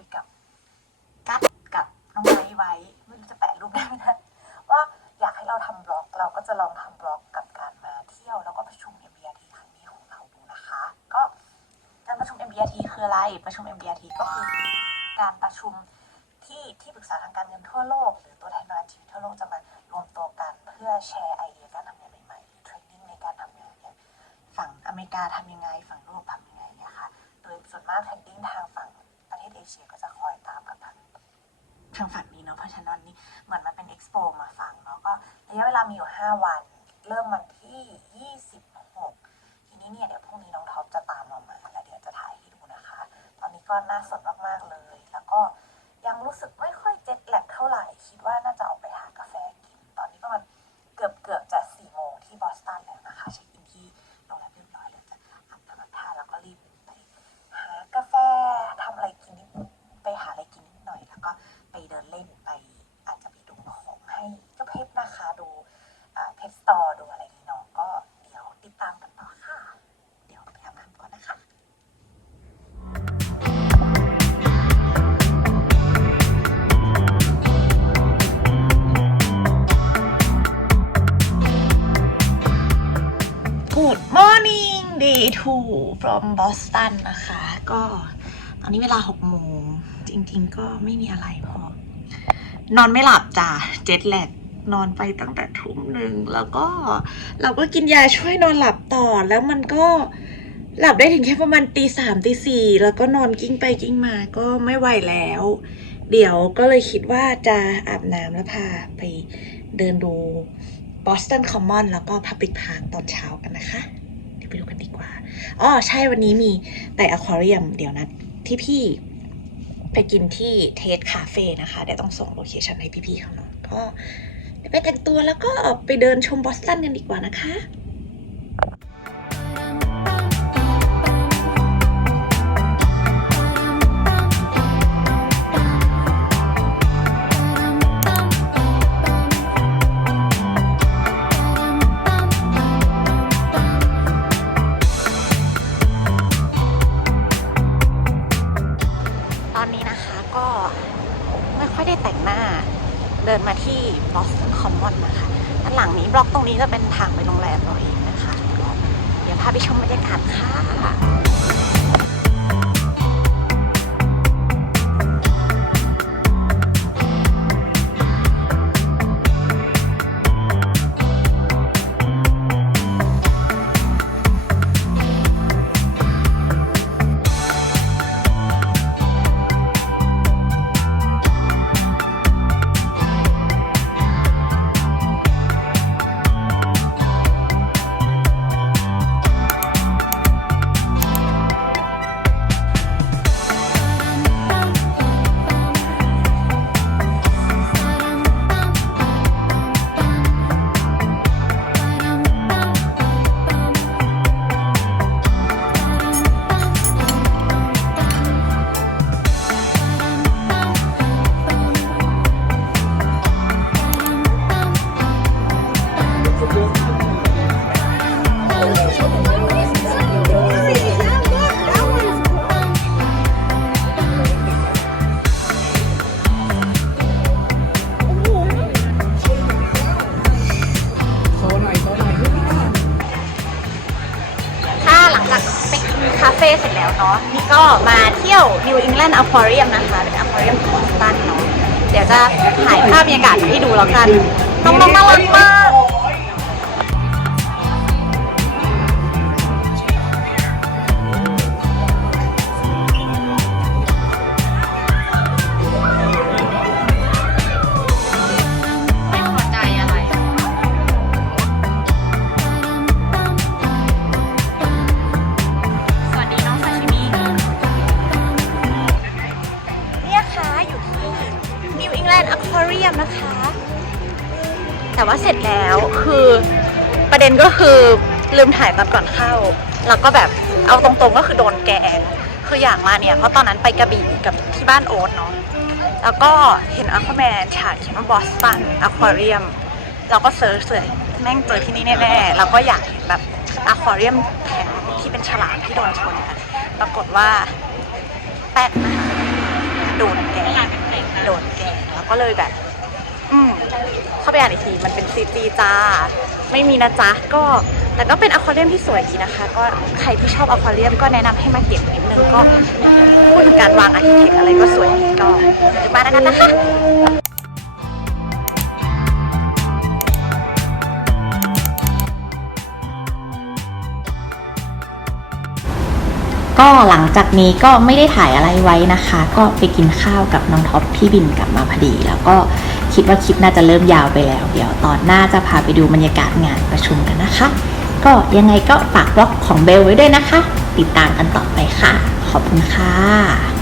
ยกับกัดกับน้องไว้ไว้ไม่รู้จะแปะรูปได้ไหมนะว่าอยากให้เราทำบล็อกเราก็จะลองทำบล็อกกับการมาเที่ยวแล้วก็ประชุม MBRT ครั้งนี้ของเราดูนะคะ ก็การประชุม MBRT คืออะไร ประชุม MBRT ก็คือการประชุมที่ที่ปรึกษาทางการเงินทั่วโลก หรือตัวแทนนาชีวิตทั่วโลกจะมารวมตัวกันเพื่อแชร์ไอเดียการทำงานใหม่ๆหรือเทรนนิ่งในการทำงานอย่างฝั่งอเมริกาทำยังไง ฝั่งโลกทำยังไงเนี่ยค่ะโดยส่วนมากเทรนนิ่งท เชียก็จะคอยตามกับทางทางฝั่งนี้เนาะเพราะฉะนั้นนี่เหมือนมันเป็นเอ็กซ์โปมาฟังเนาะก็ระยะเวลามีอยู่ 5 วัน เริ่มวันที่ 26 ทีนี้เนี่ยเดี๋ยวพรุ่งนี้น้องท็อปจะตามเรามาแล้วเดี๋ยวจะถ่ายให้ดูนะคะ ตอนนี้ก็น่าสด morning day two from Boston นะคะ ก็ตอนนี้เวลา6โมง จริงๆ ก็ไม่มีอะไรเพราะนอนไม่หลับจ้ะเจ็ตแลกนอนไปตั้งแต่ทุ่มหนึ่งแล้วก็เราก็กินยาช่วยนอนหลับต่อ แล้วมันก็หลับได้ถึงแค่ประมาณตีสามตีสี่แล้วก็นอนกิ้งไปกิ้งมาก็ไม่ไหวแล้ว เดี๋ยวก็เลยคิดว่าจะอาบน้ำแล้วพาไปเดินดู Boston Common แล้วก็ Public Park ตอนเช้ากันนะคะ ยวไปดูกันดีกว่าอ๋อใช่วันนี้มีไต่อควาเรียมเดี๋ยวนะที่พี่ไปกินที่เทสคาเฟ่นะคะเดี๋ยวต้องส่งโลเคชันให้พี่ๆเขาเนาะก็ไปแต่งตัวแล้วก็ไปเดินชมบอสตันกันดีกว่านะคะ แต่งหน้าเดินมาที่ Boston Common นะคะด้านหลังนี้บล็อกตรงนี้จะเป็นทางไปโรงแรมเราเองนะคะ เดี๋ยวพาไปชมบรรยากาศค่ะ เนาะนี่ก็มาเที่ยว New England Aquarium นะคะ เป็น Aquarium ของบอสตันเนาะเดี๋ยวจะถ่ายภาพบรรยากาศให้ดูแล้วกัน น้องๆน่ารักมาก แต่ว่าเสร็จแล้วคือประเด็นก็คือลืมถ่ายตอนก่อนเข้า แล้วก็แบบเอาตรงๆก็คือโดนแกงคืออยากมาเนี่ยเพราะตอนนั้นไปกระบี่กับที่บ้านโอ๊ตเนาะแล้วก็เห็นอควาแมนฉายเขียนว่าบอสตันอควาเรียมเราก็เซิร์ชเลยแม่งเจอที่นี่แน่ๆแล้วก็อยากเห็นแบบอควาเรียมแข็งที่เป็นฉลามที่โดนชนปรากฏว่าแป๊ดนะคะโดนแกโดนแกแล้วก็เลยแบบ เข้าไปอ่านอีกทีมันเป็นซีจีจ้า ไม่มีนะจ๊ะก็แต่ก็เป็นอควาเรียมที่สวยดีนะคะ ก็ใครที่ชอบอควาเรียมก็แนะนำให้มาเก็บนิดนึงก็พูดถึงการวางอาร์ติเทคอะไรก็สวยดีก็มาแล้วกันนะคะ ก็หลังจากนี้ก็ไม่ได้ถ่ายอะไรไว้นะคะ ก็ไปกินข้าวกับน้องท็อปพี่บินกลับมาพอดี แล้วก็คิดว่าคลิปน่าจะเริ่มยาวไปแล้ว เดี๋ยวตอนหน้าจะพาไปดูบรรยากาศงานประชุมกันนะคะ ก็ยังไงก็ฝากบล็อกของเบลไว้ด้วยนะคะ ติดตามกันต่อไปค่ะ ขอบคุณค่ะ